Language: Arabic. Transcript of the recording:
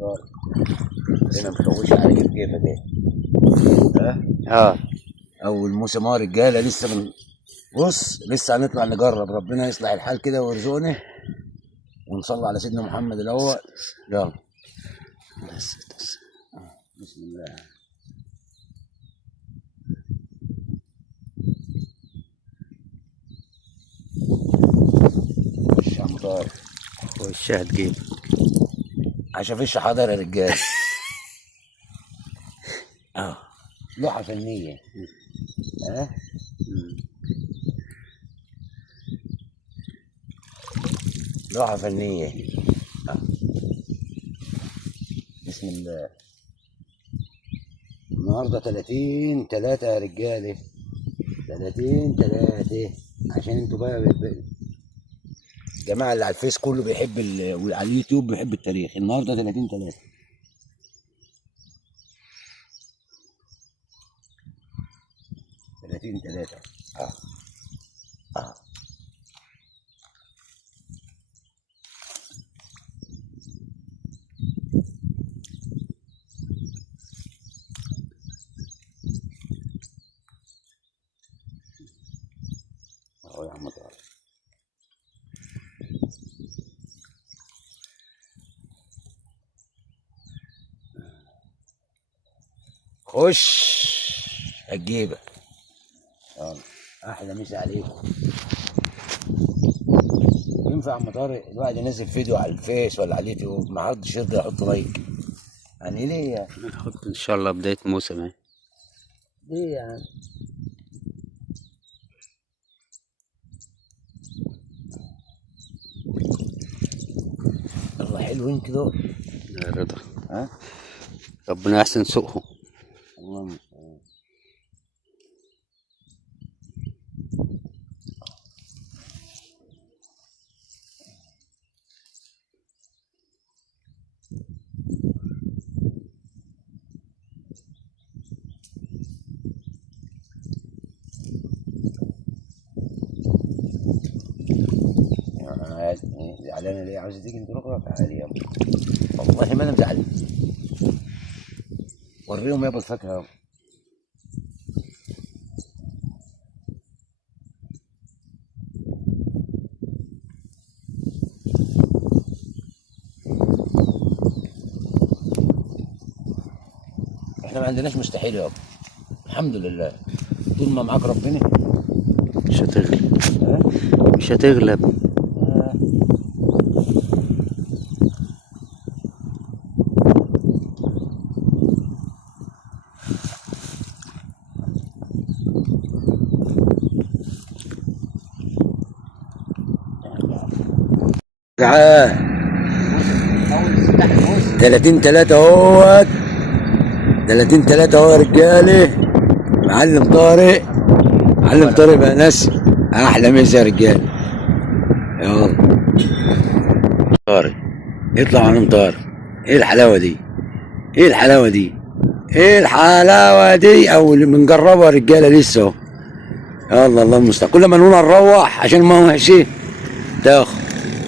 هنا مخوش عليك الكيفه دي. اول موسم رجاله لسه بص لسه هنطلع نجرب، ربنا يصلح الحال كده ويرزقنا ونصلي على سيدنا محمد الاول. يلا بسم الله. خش يا عم طارق، خش هتجيب عشان فيش حاضر يا رجاله. لوحه فنيه. لوحه فنيه. بسم الله. النهارده 30/3 يا رجاله، 30/3 عشان انتوا بقى الجماعه اللي على الفيس كله بيحب وعلى اليوتيوب بيحب التاريخ. النهارده 30/3. 30/3. اهو يا عم طارق. خش هتجيبك. يلا احلى مسا عليكم. ينفع يا عم طارق الواحد ينزل فيديو على الفيس ولا على اليوتيوب ما حدش يرضى يحط لايك؟ يعني ليه يعني؟ نحط ان شاء الله بداية موسم اهي. ليه يعني؟ الله حلوين كده يا رضا. ربنا يحسن سوقهم. اللهم زعلانه ليه؟ عاوزه تيجي انت بكره؟ تعالي يابا، والله ما انا مزعلان. وريهم يابا الفاكهه يابا. احنا ما عندناش مستحيل يابا، الحمد لله. طول ما معاك ربنا مش هتغلب. مش هتغلب. تعال 30/3 اهوت. 30/3 اهو يا رجاله. معلم طارق، معلم طارق بقى ناس احلى مسا يا رجاله. يلا طارق يطلع معلم طارق. ايه الحلاوه دي؟ ايه الحلاوه دي؟ ايه الحلاوه دي؟ او اللي بنجربها يا رجاله لسه اهو. يلا الله المستعان. كل ما نقول نروح عشان ما هو وحشين تاخد